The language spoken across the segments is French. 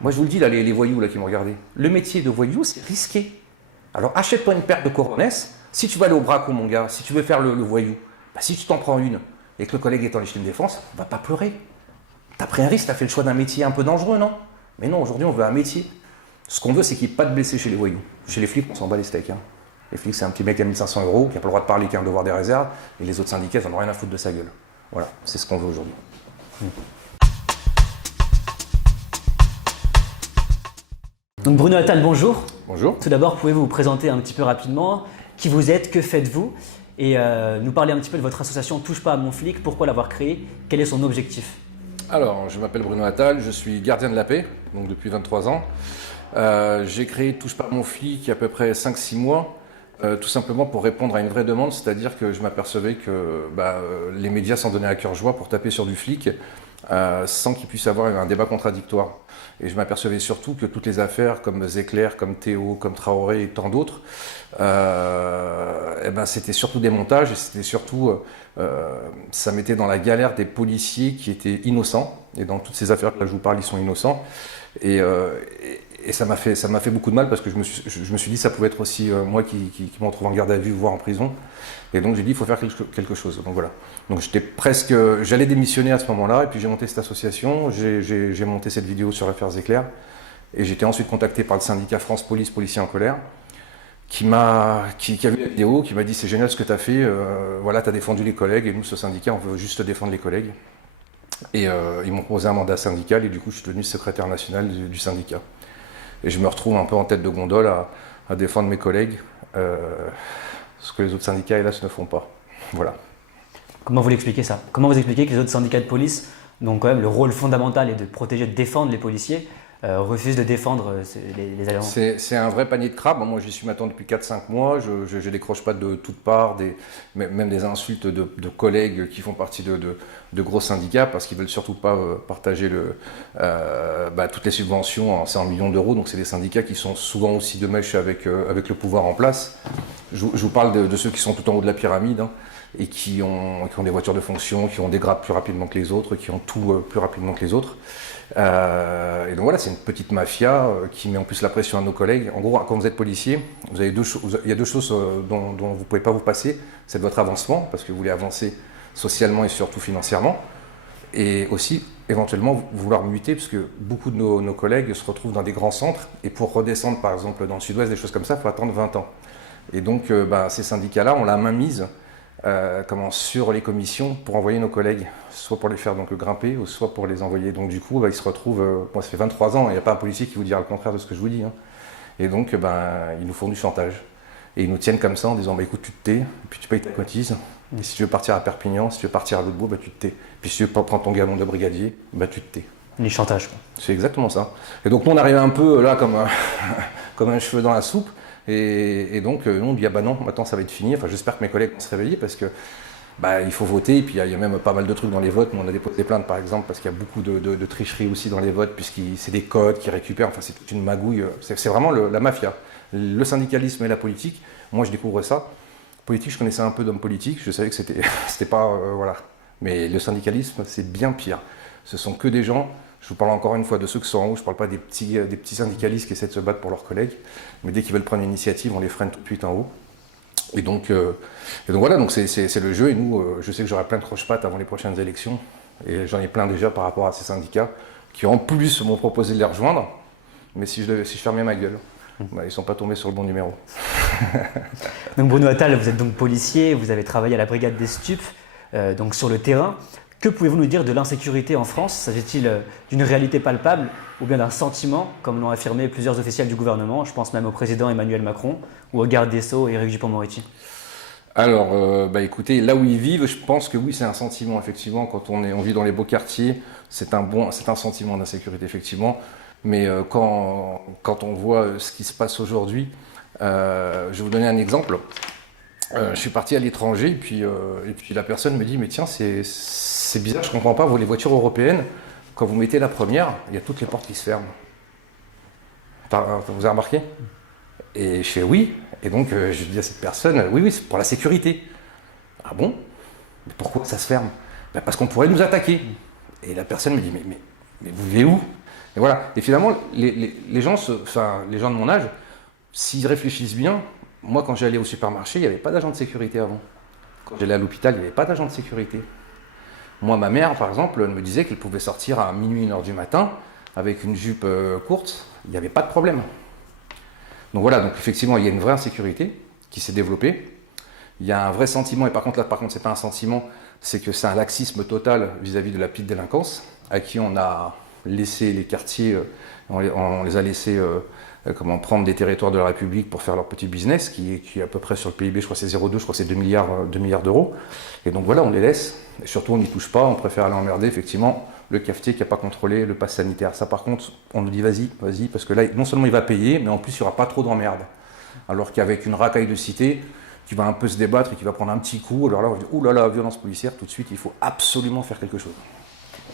Moi, je vous le dis, là, les voyous là, qui me regardaient, le métier de voyou, c'est risqué. Alors, achète-toi une paire de coronesses. Si tu vas aller au braco, mon gars, si tu veux faire le voyou, bah, si tu t'en prends une et que le collègue est en légitime défense, va pas pleurer. T'as pris un risque, t'as fait le choix d'un métier un peu dangereux, non? Mais non, aujourd'hui, on veut un métier. Ce qu'on veut, c'est qu'il n'y ait pas de blessés chez les voyous. Chez les flics, on s'en bat les steaks. Hein. Les flics, c'est un petit mec à 1500 € qui n'a pas le droit de parler, qui a un devoir des réserves, et les autres syndicats, ils n'en ont rien à foutre de sa gueule. Voilà, c'est ce qu'on veut aujourd'hui. Donc Bruno Attal, bonjour. Bonjour. Tout d'abord, pouvez-vous vous présenter un petit peu rapidement? Qui vous êtes? Que faites-vous? Et nous parler un petit peu de votre association Touche pas à mon flic. Pourquoi l'avoir créée? Quel est son objectif? Alors, je m'appelle Bruno Attal, je suis gardien de la paix, donc depuis 23 ans. J'ai créé Touche pas à mon flic il y a à peu près 5-6 mois, tout simplement pour répondre à une vraie demande, c'est-à-dire que je m'apercevais que les médias s'en donnaient à cœur joie pour taper sur du flic sans qu'il puisse avoir un débat contradictoire. Et je m'apercevais surtout que toutes les affaires comme Zecler, comme Théo, comme Traoré et tant d'autres, c'était surtout des montages et c'était surtout, ça mettait dans la galère des policiers qui étaient innocents. Et dans toutes ces affaires que là je vous parle, ils sont innocents. Et ça m'a fait beaucoup de mal parce que je me suis dit ça pouvait être aussi moi qui me retrouve en garde à vue, voire en prison. Et donc j'ai dit il faut faire quelque chose. Donc voilà. Donc j'allais démissionner à ce moment-là et puis j'ai monté cette association, j'ai monté cette vidéo sur l'affaire Zecler et j'étais ensuite contacté par le syndicat France Police Policiers en colère qui a vu la vidéo, qui m'a dit c'est génial ce que tu as fait, voilà tu as défendu les collègues et nous ce syndicat on veut juste défendre les collègues. Et ils m'ont proposé un mandat syndical et du coup je suis devenu secrétaire national du syndicat. Et je me retrouve un peu en tête de gondole à défendre mes collègues, ce que les autres syndicats, hélas, ne font pas. Voilà. Comment vous l'expliquez ça? Comment vous expliquez que les autres syndicats de police, dont quand même le rôle fondamental est de protéger, de défendre les policiers, refusent de défendre les agents? C'est un vrai panier de crabes. Moi, j'y suis maintenant depuis 4-5 mois. Je décroche pas de toutes parts, même des insultes de collègues qui font partie de gros syndicats parce qu'ils veulent surtout pas partager toutes les subventions. C'est en millions d'euros, donc c'est des syndicats qui sont souvent aussi de mèche avec le pouvoir en place. Je vous parle de ceux qui sont tout en haut de la pyramide hein, et qui ont des voitures de fonction, qui ont des grades plus rapidement que les autres, qui ont tout plus rapidement que les autres. Et donc voilà, c'est une petite mafia qui met en plus la pression à nos collègues. En gros, quand vous êtes policier, il y a deux choses dont vous ne pouvez pas vous passer. C'est de votre avancement, parce que vous voulez avancer socialement et surtout financièrement. Et aussi, éventuellement, vouloir muter, parce que beaucoup de nos collègues se retrouvent dans des grands centres. Et pour redescendre, par exemple, dans le sud-ouest, des choses comme ça, il faut attendre 20 ans. Et donc, ces syndicats-là ont la main mise sur les commissions pour envoyer nos collègues, soit pour les faire donc grimper, ou soit pour les envoyer. Donc du coup, ils se retrouvent, moi ça fait 23 ans, il n'y a pas un policier qui vous dira le contraire de ce que je vous dis. Hein. Et donc, ils nous font du chantage. Et ils nous tiennent comme ça en disant, écoute, tu te tais, puis tu payes ta cotise. Et si tu veux partir à Perpignan, si tu veux partir à l'autre tu te tais. Puis si tu veux pas prendre ton galon de brigadier, tu te tais. Les chantages. C'est exactement ça. Et donc nous, on arrive un peu là comme un cheveu dans la soupe. Et donc, on dit, non, maintenant ça va être fini. Enfin, j'espère que mes collègues vont se réveiller parce que il faut voter. Et puis, il y a même pas mal de trucs dans les votes. Nous, on a déposé des plaintes, par exemple, parce qu'il y a beaucoup de tricheries aussi dans les votes, puisque c'est des codes qui récupèrent. Enfin, c'est toute une magouille. C'est vraiment la mafia. Le syndicalisme et la politique. Moi, je découvre ça. Politique, je connaissais un peu d'hommes politiques. Je savais que c'était pas... voilà. Mais le syndicalisme, c'est bien pire. Ce sont que des gens... Je vous parle encore une fois de ceux qui sont en haut, je ne parle pas des petits syndicalistes qui essaient de se battre pour leurs collègues, mais dès qu'ils veulent prendre une initiative, on les freine tout de suite en haut. Et donc voilà, donc c'est le jeu, et nous, je sais que j'aurai plein de croche-pattes avant les prochaines élections, et j'en ai plein déjà par rapport à ces syndicats, qui en plus m'ont proposé de les rejoindre, mais si je fermais ma gueule, ils ne sont pas tombés sur le bon numéro. Donc Bruno Attal, vous êtes donc policier, vous avez travaillé à la brigade des stupes, donc sur le terrain. Que pouvez-vous nous dire de l'insécurité en France? S'agit-il d'une réalité palpable ou bien d'un sentiment, comme l'ont affirmé plusieurs officiels du gouvernement? Je pense même au président Emmanuel Macron ou au garde des Sceaux Éric Dupond-Moretti. Alors, écoutez, là où ils vivent, je pense que oui, c'est un sentiment, effectivement. Quand on vit dans les beaux quartiers, c'est un sentiment d'insécurité, effectivement. Mais quand on voit ce qui se passe aujourd'hui, je vais vous donner un exemple. Je suis parti à l'étranger et puis la personne me dit « Mais tiens, c'est bizarre, je ne comprends pas, les voitures européennes, quand vous mettez la première, il y a toutes les portes qui se ferment. » Vous avez remarqué? Et je fais « Oui ». Et donc je dis à cette personne « Oui, c'est pour la sécurité. » « Ah bon? Mais pourquoi ça se ferme? Parce qu'on pourrait nous attaquer. » Et la personne me dit « Mais vous vivez où? » Et voilà. Et finalement, les gens, enfin, les gens de mon âge, s'ils réfléchissent bien, moi, quand j'allais au supermarché, il n'y avait pas d'agent de sécurité avant. Quand j'allais à l'hôpital, il n'y avait pas d'agent de sécurité. Moi, ma mère, par exemple, elle me disait qu'elle pouvait sortir à minuit, 1h du matin, avec une jupe courte, il n'y avait pas de problème. Donc voilà, donc effectivement, il y a une vraie insécurité qui s'est développée. Il y a un vrai sentiment, et par contre, c'est pas un sentiment, c'est que c'est un laxisme total vis-à-vis de la petite délinquance, à qui on a laissé les quartiers, on les a laissés prendre des territoires de la République pour faire leur petit business, qui est à peu près sur le PIB, je crois que c'est 0,2, je crois que c'est 2 milliards d'euros. Et donc voilà, on les laisse, et surtout on n'y touche pas, on préfère aller emmerder effectivement le cafetier qui n'a pas contrôlé le pass sanitaire. Ça par contre, on nous dit vas-y, parce que là, non seulement il va payer, mais en plus il n'y aura pas trop d'emmerde. Alors qu'avec une racaille de cité, qui va un peu se débattre et qui va prendre un petit coup, alors là on va dire ouh là là, violence policière, tout de suite il faut absolument faire quelque chose.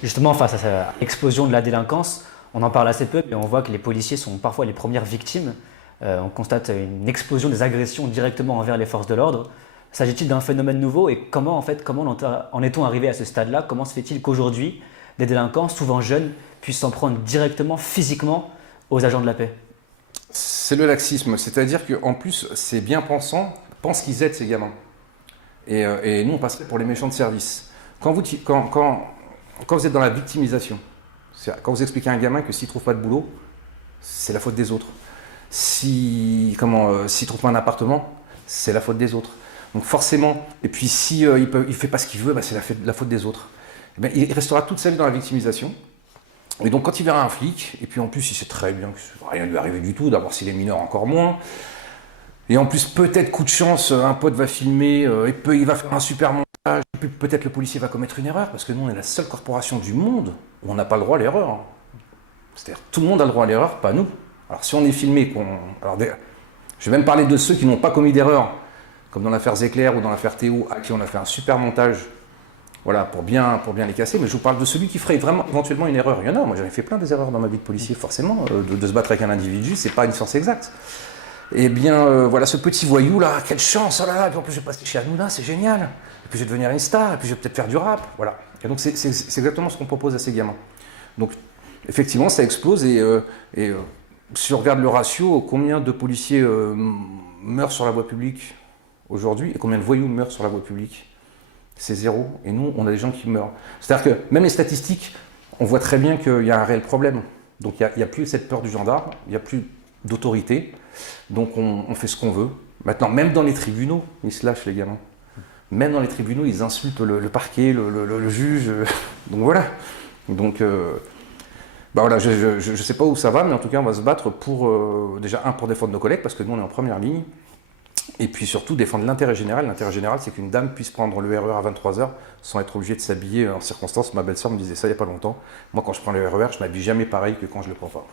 Justement, face à cette explosion de la délinquance, on en parle assez peu, mais on voit que les policiers sont parfois les premières victimes. On constate une explosion des agressions directement envers les forces de l'ordre. S'agit-il d'un phénomène nouveau et comment en est-on arrivé à ce stade-là? Comment se fait-il qu'aujourd'hui, des délinquants, souvent jeunes, puissent s'en prendre directement, physiquement, aux agents de la paix? C'est le laxisme, c'est-à-dire qu'en plus, c'est bien pensent qu'ils aident ces gamins. Et nous, on passerait pour les méchants de service. Quand vous êtes dans la victimisation, quand vous expliquez à un gamin que s'il ne trouve pas de boulot, c'est la faute des autres. S'il ne trouve pas un appartement, c'est la faute des autres. Donc forcément, et puis si il ne fait pas ce qu'il veut, c'est la faute des autres. Et bien, il restera toute sa vie dans la victimisation. Et donc quand il verra un flic, et puis en plus il sait très bien que rien ne lui arriver du tout, d'abord s'il est mineur encore moins, et en plus peut-être coup de chance, un pote va filmer, il va faire un super montage, et puis peut-être le policier va commettre une erreur, parce que nous on est la seule corporation du monde où on n'a pas le droit à l'erreur. C'est-à-dire tout le monde a le droit à l'erreur, pas nous. Alors si on est filmé, je vais même parler de ceux qui n'ont pas commis d'erreur, comme dans l'affaire Zecler ou dans l'affaire Théo, à qui on a fait un super montage. Voilà, pour bien les casser, mais je vous parle de celui qui ferait vraiment éventuellement une erreur. Il y en a, moi j'en ai fait plein des erreurs dans ma vie de policier, forcément. De se battre avec un individu, c'est pas une science exacte. Eh bien, voilà, ce petit voyou là, quelle chance, oh là là, et puis en plus je vais passer chez Hanouna, c'est génial. Et puis je vais devenir une star, et puis je vais peut-être faire du rap, voilà. Et donc c'est exactement ce qu'on propose à ces gamins. Donc effectivement, ça explose, et si on regarde le ratio, combien de policiers meurent sur la voie publique aujourd'hui, et combien de voyous meurent sur la voie publique? C'est zéro. Et nous, on a des gens qui meurent. C'est-à-dire que même les statistiques, on voit très bien qu'il y a un réel problème. Donc il n'y a plus cette peur du gendarme, il n'y a plus d'autorité. Donc on fait ce qu'on veut. Maintenant, même dans les tribunaux, ils se lâchent les gamins. Même dans les tribunaux, ils insultent le parquet, le juge. Donc voilà. Donc voilà, je ne sais pas où ça va, mais en tout cas, on va se battre pour, déjà, pour défendre nos collègues, parce que nous, on est en première ligne. Et puis surtout défendre l'intérêt général. L'intérêt général, c'est qu'une dame puisse prendre le RER à 23h sans être obligée de s'habiller en circonstance. Ma belle-sœur me disait ça il n'y a pas longtemps. Moi, quand je prends le RER, je ne m'habille jamais pareil que quand je ne le prends pas.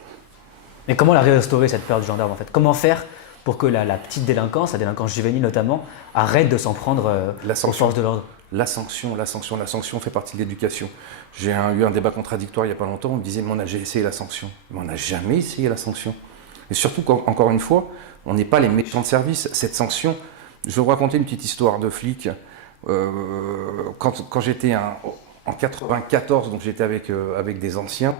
Mais comment la restaurer, cette peur du gendarme en fait? Comment faire pour que la petite délinquance, la délinquance juvénile notamment, arrête de s'en prendre aux forces de l'ordre? La sanction fait partie de l'éducation. J'ai eu un débat contradictoire il n'y a pas longtemps. On me disait, mais on a déjà essayé la sanction. Mais on n'a jamais essayé la sanction. Et surtout, encore une fois, on n'est pas les méchants de service. Cette sanction, je vais vous raconter une petite histoire de flic. Quand j'étais en 94, donc j'étais avec des anciens,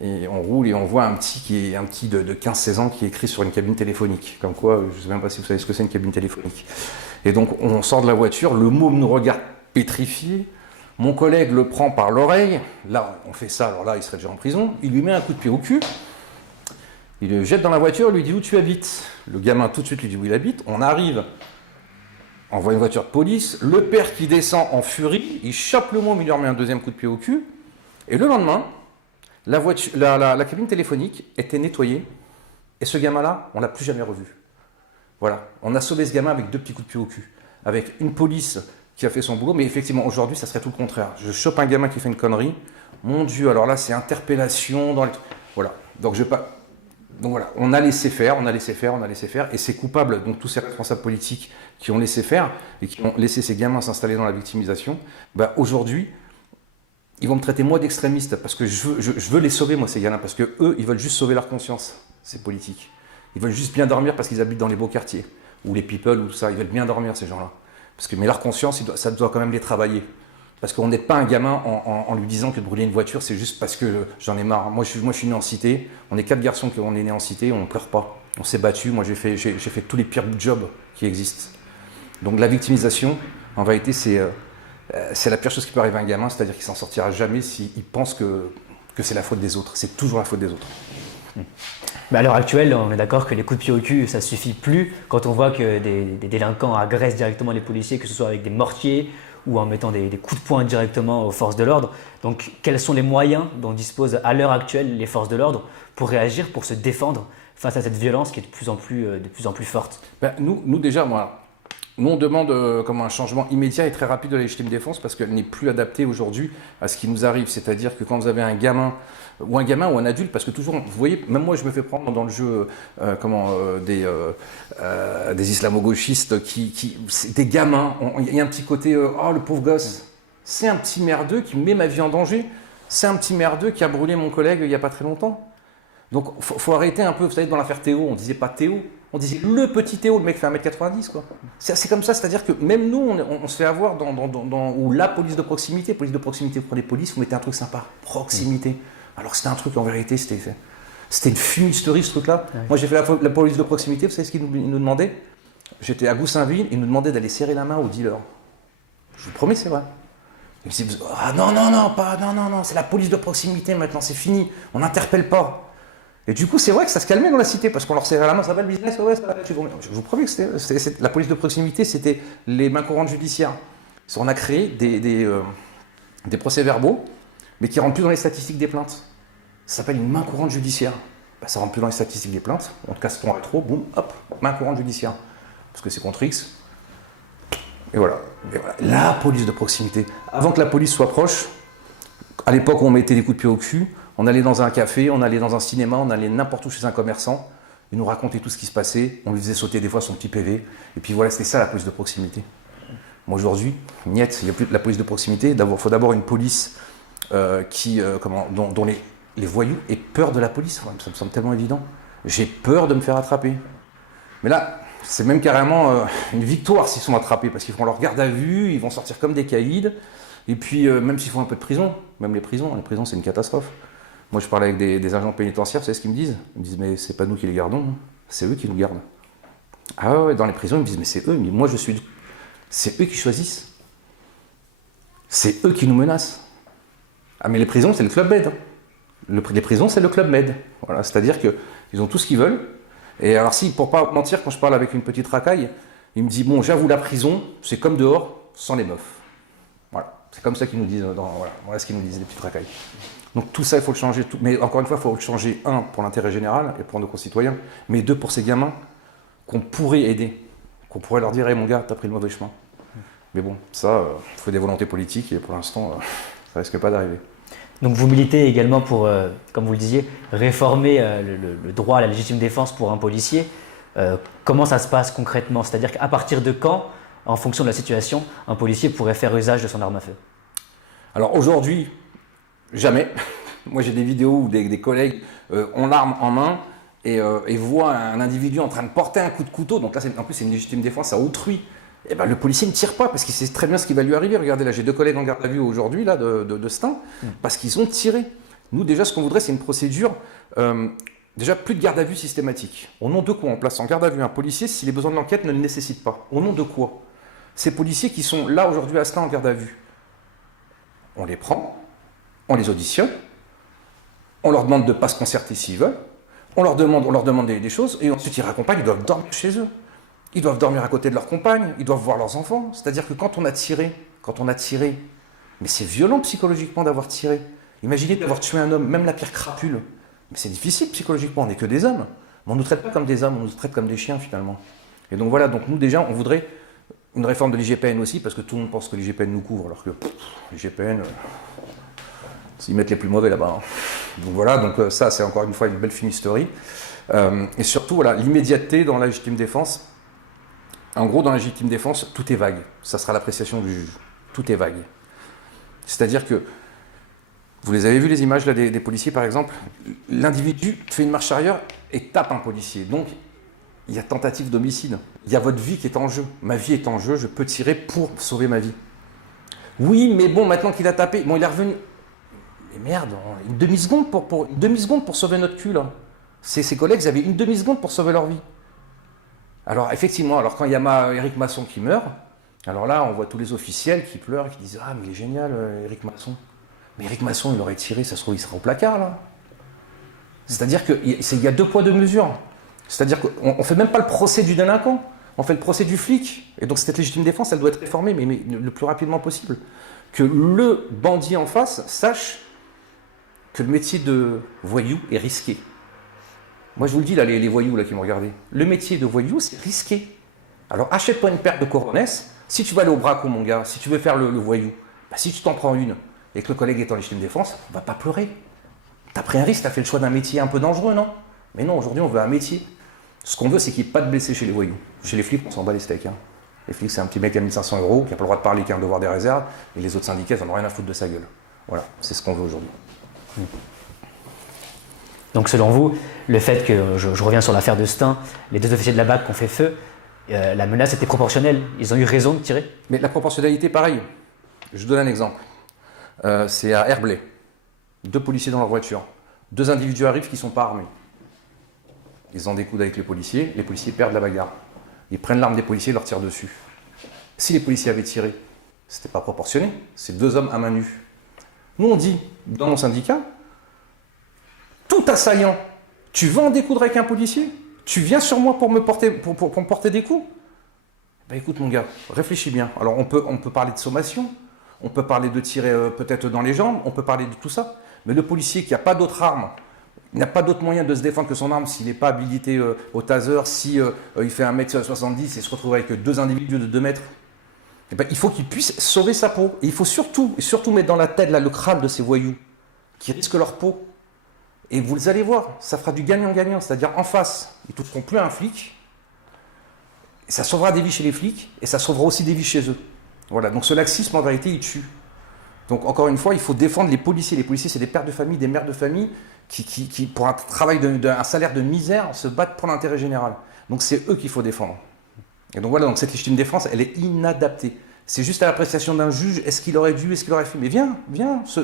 et on roule et on voit un petit de 15-16 ans qui est écrit sur une cabine téléphonique. Comme quoi, je ne sais même pas si vous savez ce que c'est une cabine téléphonique. Et donc on sort de la voiture, le môme nous regarde pétrifié, mon collègue le prend par l'oreille, là on fait ça, alors là il serait déjà en prison, il lui met un coup de pied au cul, il le jette dans la voiture, lui dit où tu habites. Le gamin tout de suite lui dit où il habite, on arrive, on voit une voiture de police, le père qui descend en furie, il chope le môme, il lui remet un deuxième coup de pied au cul, et le lendemain, la cabine téléphonique était nettoyée, et ce gamin-là, on ne l'a plus jamais revu. Voilà, on a sauvé ce gamin avec 2 petits coups de pied au cul, avec une police qui a fait son boulot, mais effectivement, aujourd'hui, ça serait tout le contraire. Je chope un gamin qui fait une connerie, mon Dieu, alors là, c'est interpellation, voilà. Donc voilà, on a laissé faire, et c'est coupable, donc tous ces responsables politiques qui ont laissé faire, et qui ont laissé ces gamins s'installer dans la victimisation, aujourd'hui, ils vont me traiter moi d'extrémiste, parce que je veux les sauver, moi, ces gamins, parce que eux, ils veulent juste sauver leur conscience, ces politiques. Ils veulent juste bien dormir parce qu'ils habitent dans les beaux quartiers, ou les people, ou ça, ils veulent bien dormir, ces gens-là. Mais leur conscience, ça doit quand même les travailler. Parce qu'on n'aide pas un gamin en lui disant que de brûler une voiture, c'est juste parce que j'en ai marre. Moi, je suis né en cité. On est 4 garçons qui on est nés en cité. On ne pleure pas. On s'est battu. Moi, j'ai fait tous les pires jobs qui existent. Donc, la victimisation, en vérité, c'est la pire chose qui peut arriver à un gamin. C'est-à-dire qu'il s'en sortira jamais s'il pense que c'est la faute des autres. C'est toujours la faute des autres. Mais à l'heure actuelle, on est d'accord que les coups de pied au cul, ça ne suffit plus quand on voit que des délinquants agressent directement les policiers, que ce soit avec des mortiers ou en mettant des coups de poing directement aux forces de l'ordre. Donc, quels sont les moyens dont disposent à l'heure actuelle les forces de l'ordre pour réagir, pour se défendre face à cette violence qui est de plus en plus forte? Nous déjà, nous on demande un changement immédiat et très rapide de la légitime défense parce qu'elle n'est plus adaptée aujourd'hui à ce qui nous arrive. C'est-à-dire que quand vous avez un gamin ou un adulte, parce que toujours, vous voyez, même moi je me fais prendre dans le jeu des islamo-gauchistes c'est des gamins, il y a un petit côté, oh le pauvre gosse, c'est un petit merdeux qui met ma vie en danger, c'est un petit merdeux qui a brûlé mon collègue il n'y a pas très longtemps. Donc faut arrêter un peu, vous savez, dans l'affaire Théo, on disait pas Théo, on disait le petit Théo, le mec fait 1m90 quoi. C'est comme ça, c'est-à-dire que même nous, on se fait avoir ou la police de proximité pour les polices, vous mettez un truc sympa, proximité. Alors c'était un truc, en vérité, c'était une fumisterie ce truc-là. Ouais. Moi j'ai fait la police de proximité, vous savez ce qu'ils nous demandaient? J'étais à Goussainville, ils nous demandaient d'aller serrer la main au dealer. Je vous promets, c'est vrai. Ils me disaient, ah non, c'est la police de proximité maintenant, c'est fini, on n'interpelle pas. Et du coup, c'est vrai que ça se calmait dans la cité, parce qu'on leur serrait la main, ça va le business, ouais, ça va. Je vous promets que la police de proximité, c'était les mains courantes judiciaires. On a créé des procès-verbaux, mais qui ne rentrent plus dans les statistiques des plaintes. Ça s'appelle une main courante judiciaire. Ça ne rentre plus dans les statistiques des plaintes, on te casse ton rétro, boum, hop, main courante judiciaire. Parce que c'est contre X. Et voilà. La police de proximité. Avant que la police soit proche, à l'époque où on mettait des coups de pied au cul, on allait dans un café, on allait dans un cinéma, on allait n'importe où chez un commerçant, il nous racontait tout ce qui se passait, on lui faisait sauter des fois son petit PV, et puis voilà, c'était ça la police de proximité. Moi aujourd'hui, niet, il n'y a plus de la police de proximité, il faut d'abord une police dont les voyous aient peur de la police, ça me semble tellement évident. J'ai peur de me faire attraper. Mais là, c'est même carrément une victoire s'ils sont attrapés, parce qu'ils feront leur garde à vue, ils vont sortir comme des caïds, et puis même s'ils font un peu de prison, même les prisons c'est une catastrophe. Moi, je parle avec des agents pénitentiaires, vous savez ce qu'ils me disent? Ils me disent, mais c'est pas nous qui les gardons, c'est eux qui nous gardent. Ah ouais, dans les prisons, ils me disent, mais c'est eux, mais moi c'est eux qui choisissent. C'est eux qui nous menacent. Ah, mais les prisons, c'est le Club Med. Les prisons, c'est le Club Med. Voilà, c'est-à-dire qu'ils ont tout ce qu'ils veulent. Et alors, pour pas mentir, quand je parle avec une petite racaille, il me dit, bon, j'avoue, la prison, c'est comme dehors, sans les meufs. Voilà, c'est comme ça qu'ils nous disent, voilà ce qu'ils nous disent, les petites racailles. Donc tout ça, il faut le changer. Mais encore une fois, il faut le changer, un, pour l'intérêt général et pour nos concitoyens, mais deux, pour ces gamins qu'on pourrait aider, qu'on pourrait leur dire, hey, mon gars, t'as pris le mauvais chemin. Mais bon, ça, il faut des volontés politiques et pour l'instant, ça risque pas d'arriver. Donc vous militez également pour, comme vous le disiez, réformer le droit à la légitime défense pour un policier. Comment ça se passe concrètement? C'est-à-dire qu'à partir de quand, en fonction de la situation, un policier pourrait faire usage de son arme à feu? Alors aujourd'hui, jamais. Moi j'ai des vidéos où des collègues ont l'arme en main et voient un individu en train de porter un coup de couteau. Donc là, en plus, c'est une légitime défense à autrui. Et ben, le policier ne tire pas parce qu'il sait très bien ce qui va lui arriver. Regardez, là, j'ai 2 collègues en garde à vue aujourd'hui, là, de Stein, parce qu'ils ont tiré. Nous, déjà, ce qu'on voudrait, c'est une procédure, déjà, plus de garde à vue systématique. Au nom de quoi on place en garde à vue un policier si les besoins de l'enquête ne le nécessitent pas? Au nom de quoi? Ces policiers qui sont là aujourd'hui à Stein en garde à vue, on les prend, on les auditionne, on leur demande de ne pas se concerter s'ils veulent, on leur demande des choses, et ensuite ils raccompagnent, ils doivent dormir chez eux. Ils doivent dormir à côté de leurs compagnes, ils doivent voir leurs enfants. C'est-à-dire que quand on a tiré, mais c'est violent psychologiquement d'avoir tiré. Imaginez d'avoir tué un homme, même la pire crapule. Mais c'est difficile psychologiquement, on n'est que des hommes. Mais on ne nous traite pas comme des hommes, on nous traite comme des chiens finalement. Et donc voilà, donc nous déjà, on voudrait une réforme de l'IGPN aussi, parce que tout le monde pense que l'IGPN nous couvre, alors que l'IGPN, ils mettent les plus mauvais là-bas. Donc voilà, donc ça c'est encore une fois une belle fumisterie. Et surtout, voilà, l'immédiateté dans la légitime défense. En gros, dans la légitime défense, tout est vague. Ça sera l'appréciation du juge. Tout est vague. C'est-à-dire que, vous les avez vu les images là, des policiers par exemple, l'individu fait une marche arrière et tape un policier. Donc, il y a tentative d'homicide. Il y a votre vie qui est en jeu. Ma vie est en jeu, je peux tirer pour sauver ma vie. Oui, mais bon, maintenant qu'il a tapé, bon, il est revenu. Mais merde, une demi-seconde une demi-seconde pour sauver notre cul, là. Ses collègues, ils avaient une demi-seconde pour sauver leur vie. Alors, effectivement, alors quand il y a Éric Masson qui meurt, alors là, on voit tous les officiels qui pleurent et qui disent « Ah, mais il est génial, Éric Masson. » Mais Éric Masson, il aurait tiré, ça se trouve, il sera au placard, là. C'est-à-dire qu'il y a deux poids, deux mesures. C'est-à-dire qu'on ne fait même pas le procès du délinquant, on fait le procès du flic. Et donc cette légitime défense, elle doit être réformée, mais le plus rapidement possible. Que le bandit en face sache que le métier de voyou est risqué. Moi, je vous le dis, là, les voyous là, qui me regardaient, le métier de voyou, c'est risqué. Alors, achète-toi une paire de coronets. Si tu vas aller au braco, mon gars, si tu veux faire le voyou, bah, si tu t'en prends une et que le collègue est en légitime défense, on va pas pleurer. T'as pris un risque, t'as fait le choix d'un métier un peu dangereux, non? Mais non, aujourd'hui, on veut un métier. Ce qu'on veut, c'est qu'il n'y ait pas de blessés chez les voyous. Chez les flics, on s'en bat les steaks. Hein. Les flics, c'est un petit mec à 1500 € qui n'a pas le droit de parler, qui a un devoir des réserves, et les autres syndicats, ils n'en ont rien à foutre de sa gueule. Voilà, c'est ce qu'on veut aujourd'hui. Donc selon vous, le fait que, je reviens sur l'affaire de Stein, les deux officiers de la BAC qui ont fait feu, la menace était proportionnelle, ils ont eu raison de tirer? Mais la proportionnalité, pareil. Je vous donne un exemple. C'est à Herblay. 2 policiers dans leur voiture. 2 individus arrivent qui ne sont pas armés. Ils en découdent avec les policiers perdent la bagarre. Ils prennent l'arme des policiers et leur tirent dessus. Si les policiers avaient tiré, c'était pas proportionné, c'est 2 hommes à main nue. Nous on dit, dans mon syndicat, tout assaillant, tu veux en découdre avec un policier? Tu viens sur moi pour me porter des coups? Ben écoute mon gars, réfléchis bien. Alors on peut parler de sommation, on peut parler de tirer peut-être dans les jambes, on peut parler de tout ça, mais le policier qui n'a pas d'autre arme, il n'a pas d'autre moyen de se défendre que son arme s'il n'est pas habilité au taser, si il fait 1m70 et se retrouve avec 2 individus de 2 mètres. Eh ben, il faut qu'il puisse sauver sa peau. Et il faut surtout mettre dans la tête là, le crâne de ces voyous qui risquent leur peau. Et vous allez voir, ça fera du gagnant-gagnant. C'est-à-dire en face, ils ne toucheront plus à un flic. Et ça sauvera des vies chez les flics et ça sauvera aussi des vies chez eux. Voilà, donc ce laxisme en vérité, il tue. Donc encore une fois, il faut défendre les policiers. Les policiers, c'est des pères de famille, des mères de famille qui pour un travail, un salaire de misère, se battent pour l'intérêt général. Donc c'est eux qu'il faut défendre. Et donc voilà, donc cette légitime défense, elle est inadaptée. C'est juste à l'appréciation d'un juge, est-ce qu'il aurait dû, est-ce qu'il aurait fait? Mais viens,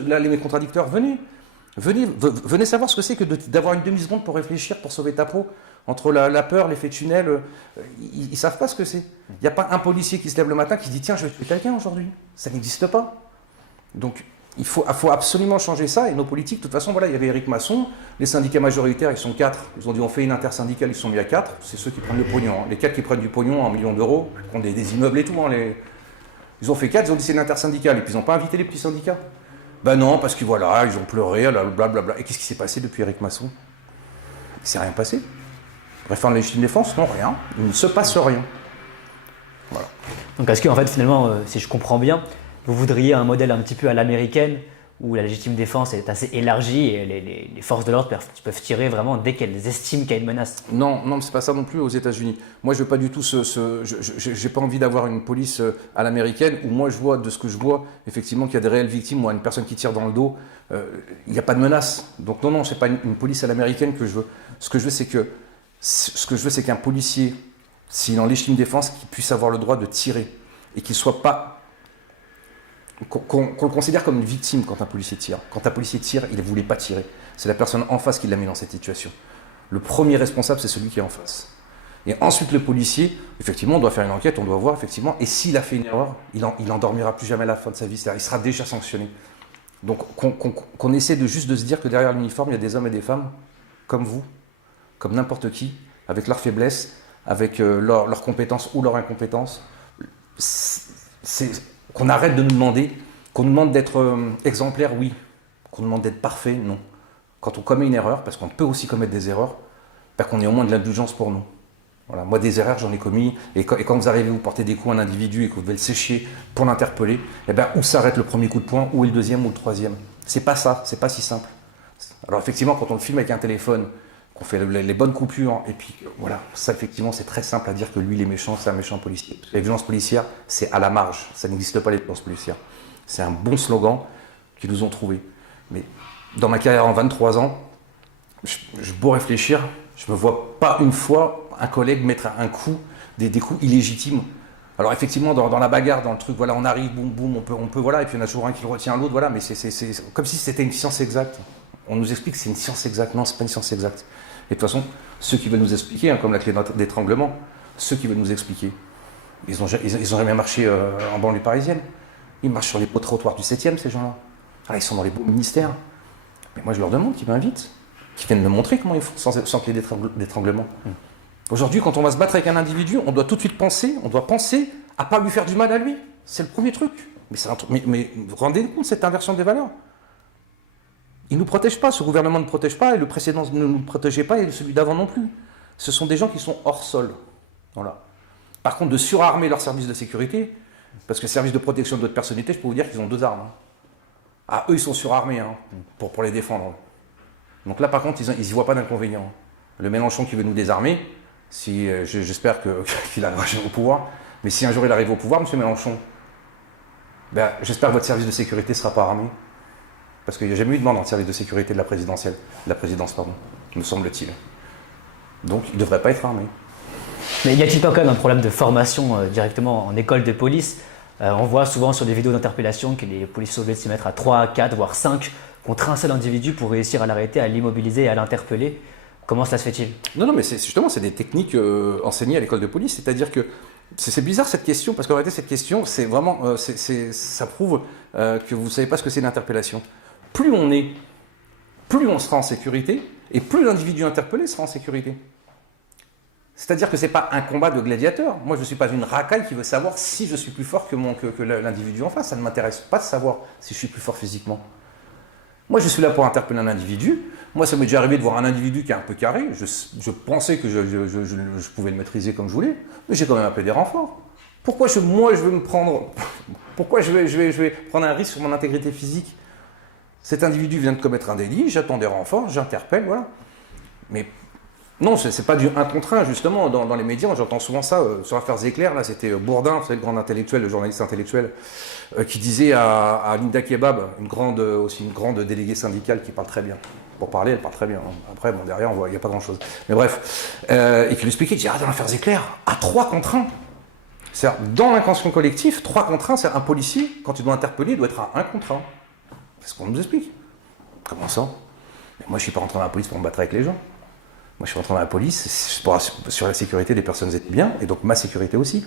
là les contradicteurs, venez savoir ce que c'est que d'avoir une demi-seconde pour réfléchir, pour sauver ta peau. Entre la peur, l'effet tunnel, ils ne savent pas ce que c'est. Il n'y a pas un policier qui se lève le matin qui se dit « Tiens, je vais tuer quelqu'un aujourd'hui ». Ça n'existe pas. Donc il faut absolument changer ça. Et nos politiques, de toute façon, voilà, il y avait Éric Masson, les syndicats majoritaires, ils sont 4. Ils ont dit on fait une intersyndicale, ils sont mis à 4. C'est ceux qui prennent le pognon. Hein. Les 4 qui prennent du pognon en millions d'euros, qui ont des immeubles et tout. Hein, Ils ont fait 4, ils ont dit c'est une intersyndicale. Et puis ils n'ont pas invité les petits syndicats. Ben non, parce que voilà, ils ont pleuré, blablabla. Et qu'est-ce qui s'est passé depuis Éric Masson? Il ne s'est rien passé. Réforme de la légitime défense, non, rien. Il ne se passe rien. Voilà. Donc est-ce que, en fait, finalement, si je comprends bien, vous voudriez un modèle un petit peu à l'américaine où la légitime défense est assez élargie et les forces de l'ordre peuvent tirer vraiment dès qu'elles estiment qu'il y a une menace? Non, c'est pas ça non plus aux États-Unis. Moi, je veux pas du tout j'ai pas envie d'avoir une police à l'américaine où moi je vois, de ce que je vois, effectivement qu'il y a des réelles victimes, moi, une personne qui tire dans le dos, il n'y a pas de menace. Donc non, c'est pas une police à l'américaine que je veux. Ce que je veux, c'est qu'un policier, s'il est en légitime défense, qu'il puisse avoir le droit de tirer et qu'il soit pas qu'on le considère comme une victime quand un policier tire. Quand un policier tire, il ne voulait pas tirer. C'est la personne en face qui l'a mis dans cette situation. Le premier responsable, c'est celui qui est en face. Et ensuite, le policier, effectivement, on doit faire une enquête, on doit voir, effectivement, et s'il a fait une erreur, il endormira plus jamais à la fin de sa vie, c'est-à-dire il sera déjà sanctionné. Donc, qu'on essaie juste de se dire que derrière l'uniforme, il y a des hommes et des femmes, comme vous, comme n'importe qui, avec leurs faiblesses, avec leurs compétences ou leurs incompétences. Qu'on arrête de nous demander, qu'on nous demande d'être exemplaire, oui. Qu'on nous demande d'être parfait, non. Quand on commet une erreur, parce qu'on peut aussi commettre des erreurs, qu'on ait au moins de l'indulgence pour nous. Voilà. Moi, des erreurs, j'en ai commis. Et quand vous arrivez, vous portez des coups à un individu et que vous devez le sécher pour l'interpeller, où s'arrête le premier coup de poing, ou le deuxième, ou le troisième. C'est pas ça, c'est pas si simple. Alors effectivement, quand on le filme avec un téléphone, qu'on fait les bonnes coupures, et puis voilà, ça effectivement c'est très simple à dire que lui il est méchant, c'est un méchant policier. Les violences policières, c'est à la marge, ça n'existe pas les violences policières. C'est un bon slogan qu'ils nous ont trouvé. Mais dans ma carrière en 23 ans, je beau réfléchir, je me vois pas une fois un collègue mettre un coup, des coups illégitimes Alors effectivement, dans la bagarre, dans le truc, voilà, on arrive, boum, boum, on peut, voilà, et puis il y en a toujours un qui le retient l'autre, voilà, mais c'est comme si c'était une science exacte. On nous explique que c'est une science exacte. Non, c'est pas une science exacte. Et de toute façon, ceux qui veulent nous expliquer, hein, comme la clé d'étranglement, ceux qui veulent nous expliquer, ils ont jamais marché en banlieue parisienne. Ils marchent sur les trottoirs du 7e, ces gens-là. Ah, ils sont dans les beaux ministères. Mais moi, je leur demande qu'ils m'invitent, qu'ils viennent me montrer comment ils font sans clé d'étranglement. Aujourd'hui, quand on va se battre avec un individu, on doit tout de suite penser à pas lui faire du mal à lui. C'est le premier truc. Mais vous rendez compte de cette inversion des valeurs? Il ne nous protège pas, ce gouvernement ne protège pas, et le précédent ne nous protégeait pas, et celui d'avant non plus. Ce sont des gens qui sont hors sol. Voilà. Par contre, de surarmer leurs services de sécurité, parce que service de protection de votre personnalité, je peux vous dire qu'ils ont 2 armes. Ah, eux, ils sont surarmés pour les défendre. Donc là, par contre, ils n'y voient pas d'inconvénient. Le Mélenchon qui veut nous désarmer, j'espère qu'il arrivera au pouvoir, mais si un jour il arrive au pouvoir, M. Mélenchon, ben, j'espère que votre service de sécurité ne sera pas armé. Parce qu'il n'y a jamais eu de demande en service de sécurité de la présidence, me semble-t-il. Donc, il ne devrait pas être armé. Mais y a-t-il pas quand même un problème de formation directement en école de police? On voit souvent sur des vidéos d'interpellation que les policiers sont obligés de se mettre à 3, 4, voire 5 contre un seul individu pour réussir à l'arrêter, à l'immobiliser et à l'interpeller. Comment cela se fait-il? Non, mais c'est des techniques enseignées à l'école de police. C'est-à-dire que c'est bizarre cette question, parce qu'en réalité, cette question, c'est vraiment, ça prouve que vous ne savez pas ce que c'est l'interpellation. Plus on sera en sécurité, et plus l'individu interpellé sera en sécurité. C'est-à-dire que ce n'est pas un combat de gladiateurs. Moi, je ne suis pas une racaille qui veut savoir si je suis plus fort que l'individu en face. Ça ne m'intéresse pas de savoir si je suis plus fort physiquement. Moi, je suis là pour interpeller un individu. Moi, ça m'est déjà arrivé de voir un individu qui est un peu carré. Je pensais que je pouvais le maîtriser comme je voulais, mais j'ai quand même appelé des renforts. Pourquoi je vais me prendre... Pourquoi je vais prendre un risque sur mon intégrité physique? Cet individu vient de commettre un délit, j'attends des renforts, j'interpelle, voilà. Mais non, c'est pas du 1 contre 1, justement. Dans les médias, j'entends souvent ça. Sur l'affaire Zecler, là, c'était Bourdin, vous savez, le grand intellectuel, le journaliste intellectuel, qui disait à Linda Kebab, aussi une grande déléguée syndicale qui parle très bien. Pour parler, elle parle très bien. Après, bon, derrière, il n'y a pas grand-chose. Mais bref. Et qui lui expliquait, il dit, dans l'affaire Zecler, à 3 contre 1. C'est-à-dire, dans l'inconscient collectif, 3 contre 1, c'est un policier, quand il doit interpeller, il doit être à 1 contre 1. C'est ce qu'on nous explique. Comment ça? Mais moi, je ne suis pas rentré dans la police pour me battre avec les gens. Moi, je suis rentré dans la police pour sur la sécurité des personnes et des biens, et donc ma sécurité aussi.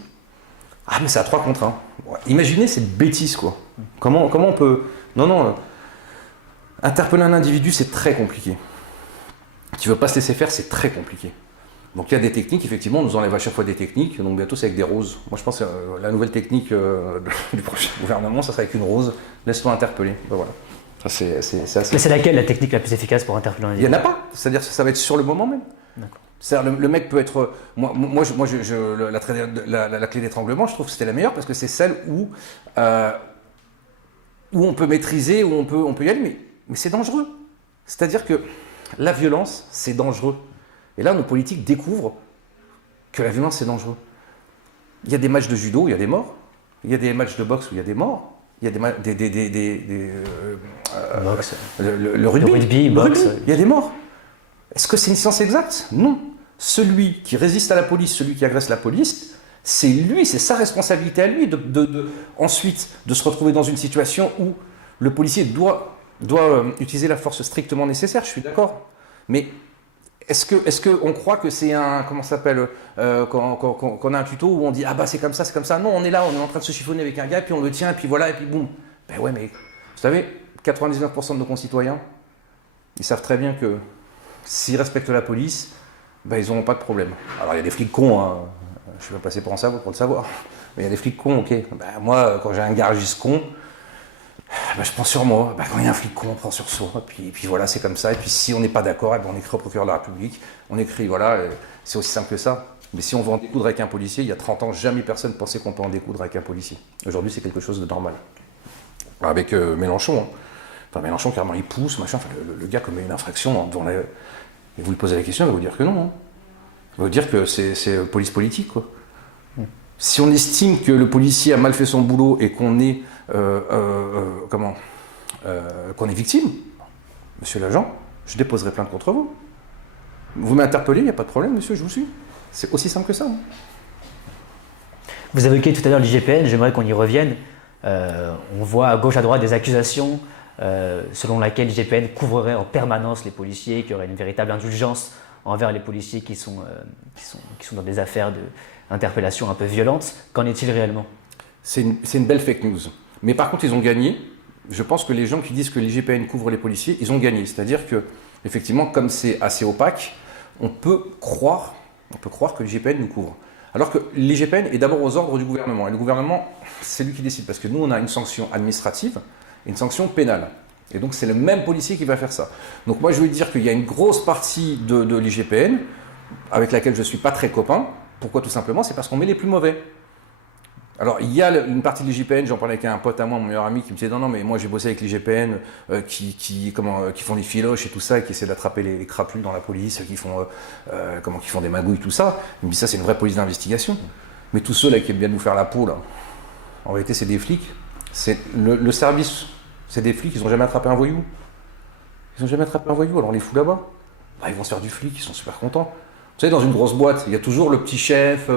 Ah, mais c'est à 3 contre 1. Ouais. Imaginez cette bêtise, quoi. Comment on peut... Non. Interpeller un individu, c'est très compliqué. Qui ne veut pas se laisser faire, c'est très compliqué. Donc il y a des techniques, effectivement, on nous enlève à chaque fois des techniques, donc bientôt c'est avec des roses. Moi je pense que la nouvelle technique du prochain gouvernement, ça sera avec une rose, laisse-toi interpeller. Ben voilà. Ça, c'est assez... Mais c'est laquelle la technique la plus efficace pour interpeller un individu? Il n'y en a pas, c'est-à-dire que ça va être sur le moment même. D'accord. C'est-à-dire le mec peut être... La clé d'étranglement, je trouve que c'était la meilleure parce que c'est celle où on peut maîtriser, où on peut y aller, mais c'est dangereux. C'est-à-dire que la violence, c'est dangereux. Et là, nos politiques découvrent que la violence, c'est dangereux. Il y a des matchs de judo où il y a des morts. Il y a des matchs de boxe où il y a des morts. Il y a le rugby, boxe. Il y a des morts. Est-ce que c'est une science exacte? Non. Celui qui résiste à la police, celui qui agresse la police, c'est lui, c'est sa responsabilité à lui ensuite de se retrouver dans une situation où le policier doit utiliser la force strictement nécessaire, je suis d'accord. Mais est-ce qu'on croit que c'est un... Comment ça s'appelle qu'on a un tuto où on dit « Ah bah c'est comme ça, c'est comme ça ». Non, on est là, on est en train de se chiffonner avec un gars, puis on le tient, et puis voilà, et puis boum. Ben ouais, mais vous savez, 99% de nos concitoyens, ils savent très bien que s'ils respectent la police, ben ils n'auront pas de problème. Alors il y a des flics cons, hein. Je suis pas passé pour le savoir. Mais il y a des flics cons, ok. Ben, moi, quand j'ai un garagiste con, ben, je prends sur moi. Ben, quand il y a un flic con, on prend sur soi. Et puis voilà, c'est comme ça. Et puis si on n'est pas d'accord, ben, on écrit au procureur de la République. On écrit, voilà, c'est aussi simple que ça. Mais si on veut en découdre avec un policier, il y a 30 ans, jamais personne pensait qu'on peut en découdre avec un policier. Aujourd'hui, c'est quelque chose de normal. Avec Mélenchon, hein. Enfin, Mélenchon, carrément, il pousse, machin. Enfin, le gars commet une infraction devant la... Et vous lui posez la question, il va vous dire que non. Hein. Il va vous dire que c'est police politique, quoi. Si on estime que le policier a mal fait son boulot et qu'on est, qu'on est victime, monsieur l'agent, je déposerai plainte contre vous. Vous m'interpellez, il n'y a pas de problème, monsieur, je vous suis. C'est aussi simple que ça. Hein. Vous évoquiez tout à l'heure l'IGPN, j'aimerais qu'on y revienne. On voit à gauche, à droite des accusations selon laquelle l'IGPN couvrerait en permanence les policiers, qu'il y aurait une véritable indulgence envers les policiers qui sont dans des affaires d'interpellation un peu violentes. Qu'en est-il réellement? C'est une belle fake news. Mais par contre, ils ont gagné. Je pense que les gens qui disent que l'IGPN couvre les policiers, ils ont gagné. C'est-à-dire que, effectivement, comme c'est assez opaque, on peut croire que l'IGPN nous couvre. Alors que l'IGPN est d'abord aux ordres du gouvernement. Et le gouvernement, c'est lui qui décide. Parce que nous, on a une sanction administrative et une sanction pénale. Et donc, c'est le même policier qui va faire ça. Donc, moi, je veux dire qu'il y a une grosse partie de l'IGPN avec laquelle je ne suis pas très copain. Pourquoi? Tout simplement, c'est parce qu'on met les plus mauvais. Alors, il y a une partie de l'IGPN, j'en parlais avec un pote à moi, mon meilleur ami, qui me disait non, mais moi j'ai bossé avec l'IGPN, qui font des filoches et tout ça, et qui essaient d'attraper les crapules dans la police, qui font des magouilles, tout ça. Il me dit ça, c'est une vraie police d'investigation. Mais tous ceux là qui aiment bien nous faire la peau, là, en réalité, c'est des flics. C'est le service, c'est des flics, ils n'ont jamais attrapé un voyou. Ils n'ont jamais attrapé un voyou, alors on les fout là-bas. Bah, ils vont se faire du flic, ils sont super contents. Vous savez, dans une grosse boîte, il y a toujours le petit chef,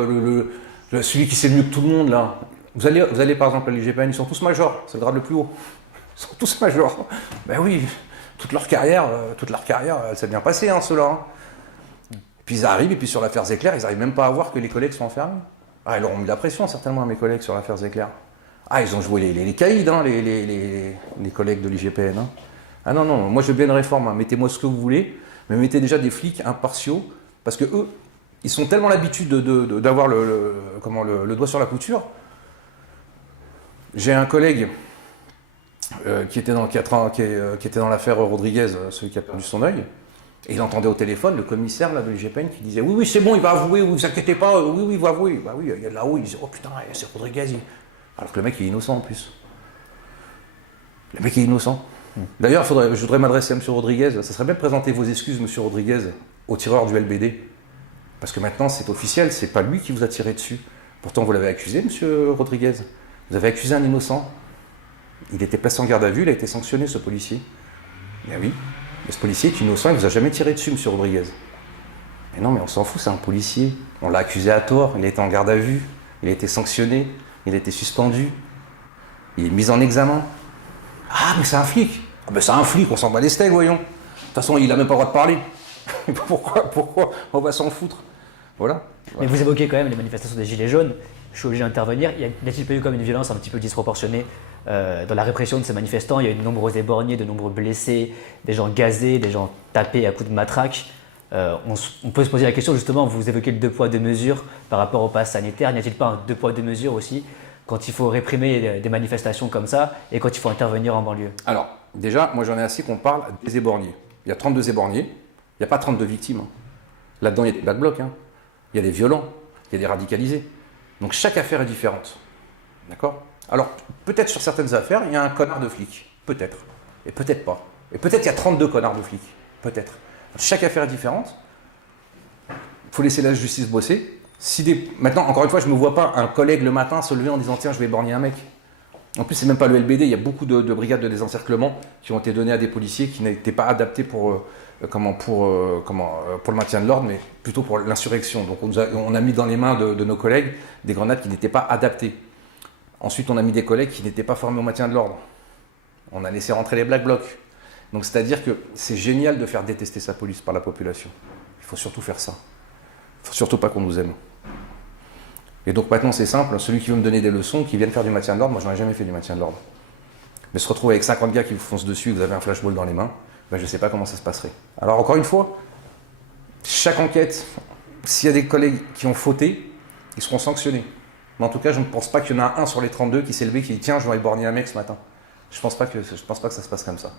celui qui sait mieux que tout le monde, là. Vous allez par exemple à l'IGPN, ils sont tous majors, c'est le grade le plus haut. Ils sont tous majors. Ben oui, toute leur carrière, elle s'est bien passée, hein, ceux-là. Hein. Puis ils arrivent, et puis sur l'affaire Zecler, ils n'arrivent même pas à voir que les collègues sont enfermés. Ah, ils leur ont mis la pression, certainement, à mes collègues, sur l'affaire Zecler. Ah, ils ont joué les caïds, hein, les collègues de l'IGPN. Hein. Ah non, non, moi je veux bien une réforme, hein. Mettez-moi ce que vous voulez, mais mettez déjà des flics impartiaux, parce que eux, ils ont tellement l'habitude d'avoir le doigt sur la couture. J'ai un collègue qui était dans l'affaire Rodriguez, celui qui a perdu son œil, et il entendait au téléphone le commissaire là, de l'IGPN qui disait oui, c'est bon, il va avouer, vous inquiétez pas, oui, il va avouer. Bah oui, il y a de là-haut, il disait oh putain, c'est Rodriguez. Alors que le mec il est innocent en plus. Le mec est innocent. D'ailleurs, je voudrais m'adresser à M. Rodriguez, ça serait bien de présenter vos excuses, M. Rodriguez, au tireur du LBD. Parce que maintenant, c'est officiel, c'est pas lui qui vous a tiré dessus. Pourtant, vous l'avez accusé, monsieur Rodriguez. Vous avez accusé un innocent. Il était placé en garde à vue, il a été sanctionné, ce policier. Mais oui, mais ce policier est innocent, il ne vous a jamais tiré dessus, monsieur Rodriguez. Mais non, mais on s'en fout, c'est un policier. On l'a accusé à tort, il a été en garde à vue, il a été sanctionné, il a été suspendu, il est mis en examen. Ah, mais c'est un flic. Ah, ben c'est un flic, on s'en bat les steaks, voyons. De toute façon, il n'a même pas le droit de parler. Pourquoi on va s'en foutre? Voilà. Mais vous évoquez quand même les manifestations des Gilets jaunes. Je suis obligé d'intervenir. Y a-t-il pas eu comme une violence un petit peu disproportionnée dans la répression de ces manifestants? Il y a eu de nombreux éborgnés, de nombreux blessés, des gens gazés, des gens tapés à coups de matraque. On peut se poser la question justement, vous évoquez le 2 poids 2 mesures par rapport au pass sanitaire. N'y a-t-il pas un 2 poids 2 mesures aussi quand il faut réprimer des manifestations comme ça et quand il faut intervenir en banlieue? Alors, déjà, moi j'en ai assez qu'on parle des éborgnés. Il y a 32 éborgnés, il n'y a pas 32 victimes. Là-dedans, il y a des black blocs, hein. Il y a des violents, il y a des radicalisés. Donc chaque affaire est différente. D'accord? Alors, peut-être sur certaines affaires, il y a un connard de flic. Peut-être. Et peut-être pas. Et peut-être il y a 32 connards de flics. Peut-être. Chaque affaire est différente. Il faut laisser la justice bosser. Maintenant, encore une fois, je ne me vois pas un collègue le matin se lever en disant tiens, je vais éborgner un mec. En plus, c'est même pas le LBD. Il y a beaucoup de brigades de désencerclement qui ont été données à des policiers qui n'étaient pas adaptés pour le maintien de l'ordre, mais plutôt pour l'insurrection. Donc on a mis dans les mains de nos collègues des grenades qui n'étaient pas adaptées. Ensuite, on a mis des collègues qui n'étaient pas formés au maintien de l'ordre. On a laissé rentrer les black blocs. Donc c'est-à-dire que c'est génial de faire détester sa police par la population. Il faut surtout faire ça. Il ne faut surtout pas qu'on nous aime. Et donc maintenant c'est simple, celui qui veut me donner des leçons, qui vienne faire du maintien de l'ordre, moi je n'en ai jamais fait du maintien de l'ordre. Mais se retrouver avec 50 gars qui vous foncent dessus, vous avez un flashball dans les mains, ben je ne sais pas comment ça se passerait. Alors encore une fois, chaque enquête, s'il y a des collègues qui ont fauté, ils seront sanctionnés. Mais en tout cas, je ne pense pas qu'il y en a un sur les 32 qui s'est levé qui dit tiens, je vais éborgner un mec ce matin. Je ne pense pas que ça se passe comme ça.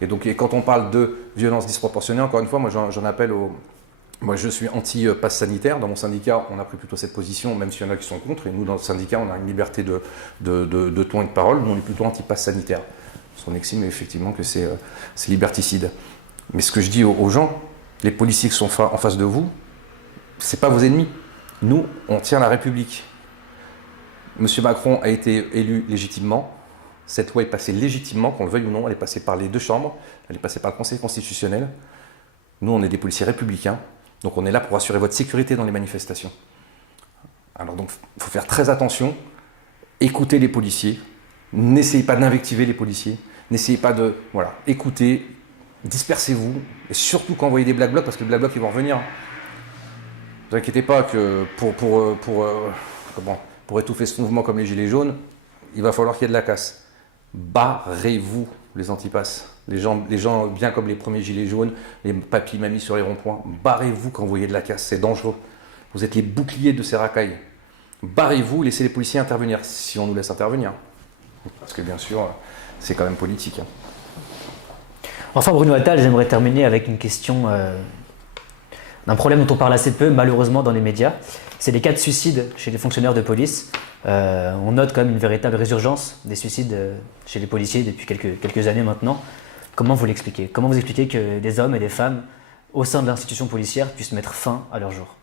Et donc quand on parle de violence disproportionnée, encore une fois, moi j'en appelle au... Moi, je suis anti-pass sanitaire. Dans mon syndicat, on a pris plutôt cette position, même s'il y en a qui sont contre. Et nous, dans le syndicat, on a une liberté de ton et de parole. Nous, on est plutôt anti-pass sanitaire. Parce qu'on estime effectivement que c'est liberticide. Mais ce que je dis aux gens, les policiers qui sont en face de vous, c'est pas vos ennemis. Nous, on tient la République. Monsieur Macron a été élu légitimement. Cette loi est passée légitimement, qu'on le veuille ou non. Elle est passée par les deux chambres. Elle est passée par le Conseil constitutionnel. Nous, on est des policiers républicains. Donc on est là pour assurer votre sécurité dans les manifestations. Alors donc, il faut faire très attention, écoutez les policiers, n'essayez pas d'invectiver les policiers, n'essayez pas de... Voilà, écoutez, dispersez-vous, et surtout quand vous voyez des Black Blocs, parce que les Black Blocs, ils vont revenir. Ne vous inquiétez pas que pour étouffer ce mouvement comme les Gilets jaunes, il va falloir qu'il y ait de la casse. Barrez-vous, les antipasses. Les gens bien comme les premiers Gilets jaunes, les papis, mamies sur les ronds-points, barrez-vous quand vous voyez de la casse, c'est dangereux. Vous êtes les boucliers de ces racailles. Barrez-vous, laissez les policiers intervenir, si on nous laisse intervenir. Parce que bien sûr, c'est quand même politique. Enfin, Bruno Attal, j'aimerais terminer avec une question d'un problème dont on parle assez peu, malheureusement, dans les médias. C'est les cas de suicide chez les fonctionnaires de police. On note quand même une véritable résurgence des suicides chez les policiers depuis quelques années maintenant. Comment vous l'expliquez? Comment vous expliquez que des hommes et des femmes au sein de l'institution policière puissent mettre fin à leur jour?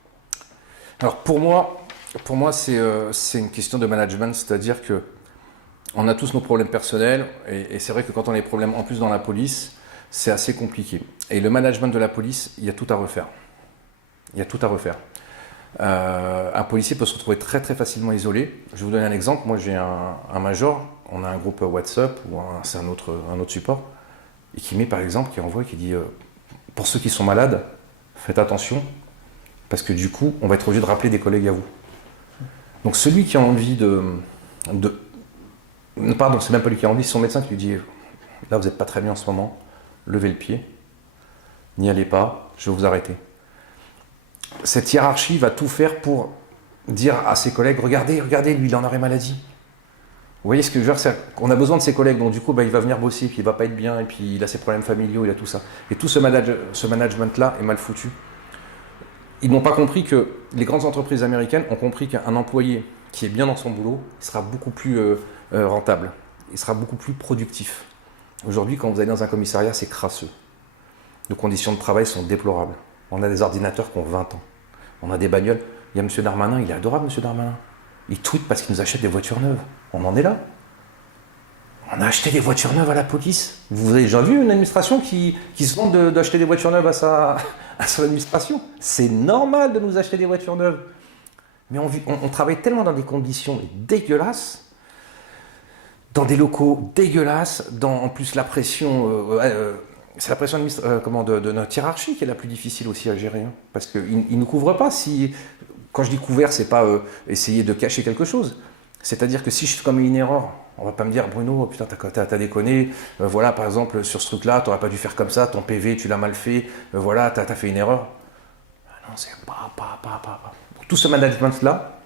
Alors pour moi c'est une question de management, c'est-à-dire que on a tous nos problèmes personnels et c'est vrai que quand on a des problèmes en plus dans la police, c'est assez compliqué. Et le management de la police, il y a tout à refaire. Il y a tout à refaire. Un policier peut se retrouver très très facilement isolé. Je vais vous donner un exemple. Moi j'ai un major, on a un groupe WhatsApp ou c'est un autre support, et qui met par exemple, qui envoie, qui dit pour ceux qui sont malades, faites attention, parce que du coup on va être obligé de rappeler des collègues à vous. Donc celui qui a envie pardon, c'est même pas lui qui a envie, c'est son médecin qui lui dit là vous n'êtes pas très bien en ce moment, levez le pied, n'y allez pas, je vais vous arrêter. Cette hiérarchie va tout faire pour dire à ses collègues, regardez, lui il en aurait maladie. Vous voyez ce que je veux dire, on a besoin de ses collègues, donc du coup il va venir bosser, puis il va pas être bien, et puis il a ses problèmes familiaux, il a tout ça. Et tout ce management-là est mal foutu. Ils n'ont pas compris que les grandes entreprises américaines ont compris qu'un employé qui est bien dans son boulot, il sera beaucoup plus rentable, il sera beaucoup plus productif. Aujourd'hui, quand vous allez dans un commissariat, c'est crasseux. Nos conditions de travail sont déplorables. On a des ordinateurs qui ont 20 ans. On a des bagnoles. Il y a M. Darmanin, il est adorable, M. Darmanin. Il tweet parce qu'il nous achète des voitures neuves. On en est là. On a acheté des voitures neuves à la police. Vous avez déjà vu une administration qui se vante d'acheter des voitures neuves à son administration? C'est normal de nous acheter des voitures neuves. Mais on travaille tellement dans des conditions dégueulasses, dans des locaux dégueulasses, en plus la pression... c'est la pression de notre hiérarchie qui est la plus difficile aussi à gérer. Hein, parce qu'ils ne nous couvrent pas. Quand je dis couvert, c'est pas essayer de cacher quelque chose. C'est-à-dire que si je commets une erreur, on va pas me dire Bruno, putain, t'as déconné, voilà, par exemple, sur ce truc-là, t'aurais pas dû faire comme ça, ton PV, tu l'as mal fait, voilà, t'as fait une erreur. Non, c'est pas. Tout ce management-là,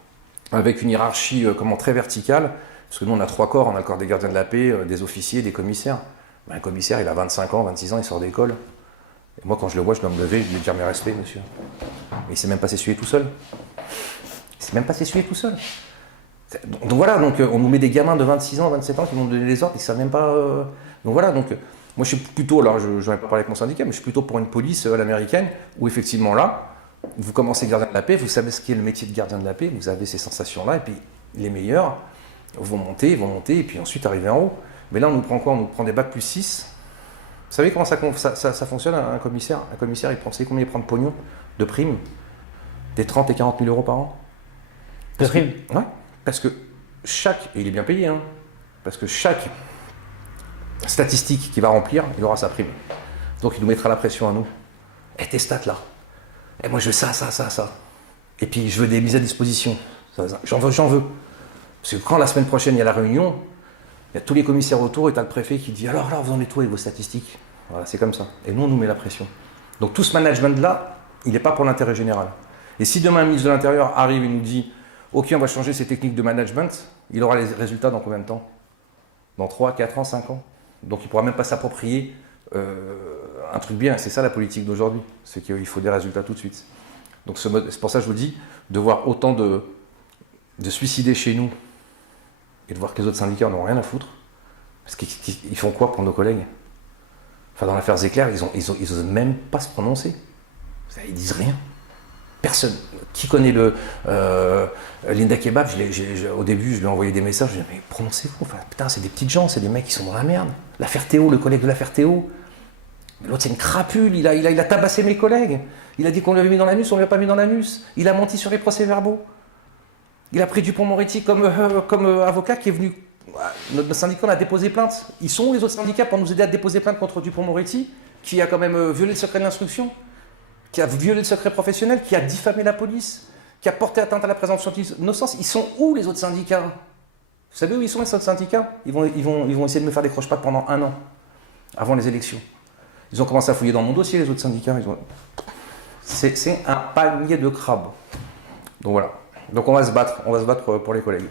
avec une hiérarchie très verticale, parce que nous, on a 3 corps, on a le corps des gardiens de la paix, des officiers, des commissaires. Un commissaire, il a 25 ans, 26 ans, il sort d'école. Et moi, quand je le vois, je dois me lever, je lui dire mes respects, monsieur. Mais il ne sait même pas s'essuyer tout seul. Donc voilà, on nous met des gamins de 26 ans, 27 ans qui vont nous donner les ordres, ils ne savent même pas. Donc voilà, moi je suis plutôt, alors je n'en ai pas parlé avec mon syndicat, mais je suis plutôt pour une police à l'américaine, où effectivement là, vous commencez gardien de la paix, vous savez ce qu'est le métier de gardien de la paix, vous avez ces sensations-là, et puis les meilleurs vont monter, et puis ensuite arriver en haut. Mais là, on nous prend quoi? On nous prend des bacs plus 6. Vous savez comment ça fonctionne, un commissaire? Un commissaire, il pensait combien il prend de pognon, de primes? Des 30 et 40 000 euros par an. De primes? Ouais, parce que et il est bien payé, hein, parce que chaque statistique qu'il va remplir, il aura sa prime. Donc il nous mettra la pression à nous. Et tes stats là. Et moi je veux ça. Et puis je veux des mises à disposition. J'en veux. Parce que quand la semaine prochaine il y a la réunion, il y a tous les commissaires autour et tu as le préfet qui dit alors là, vous en êtes où avec vos statistiques? Voilà, c'est comme ça. Et nous, on nous met la pression. Donc tout ce management-là, il n'est pas pour l'intérêt général. Et si demain un ministre de l'Intérieur arrive et nous dit ok, on va changer ces techniques de management, il aura les résultats dans combien de temps? Dans 3, 4 ans, 5 ans. Donc il ne pourra même pas s'approprier un truc bien. C'est ça la politique d'aujourd'hui. C'est qu'il faut des résultats tout de suite. Donc c'est pour ça que je vous dis, de voir autant de suicider chez nous et de voir que les autres syndicats n'ont rien à foutre, parce qu'ils font quoi pour nos collègues? Enfin, dans l'affaire Zecler, ils osent même pas se prononcer. Ils disent rien. Personne. Qui connaît Linda Kebab? Au début, je lui ai envoyé des messages, je lui ai dit, mais prononcez-vous. Enfin, putain, c'est des petites gens, c'est des mecs qui sont dans la merde. L'affaire Théo, le collègue de l'affaire Théo. L'autre, c'est une crapule, il a tabassé mes collègues. Il a dit qu'on lui avait mis dans l'anus, on ne lui a pas mis dans l'anus. Il a menti sur les procès-verbaux. Il a pris Dupond-Moretti comme avocat qui est venu. Notre syndicat, on a déposé plainte. Ils sont où les autres syndicats pour nous aider à déposer plainte contre Dupond-Moretti, qui a quand même violé le secret de l'instruction, qui a violé le secret professionnel, qui a diffamé la police, qui a porté atteinte à la présomption d'innocence. Ils sont où les autres syndicats? Vous savez où ils sont les autres syndicats? Ils vont essayer de me faire des croche-pattes pendant 1 an, avant les élections. Ils ont commencé à fouiller dans mon dossier, les autres syndicats. C'est un panier de crabes. Donc voilà. Donc on va se battre pour les collègues.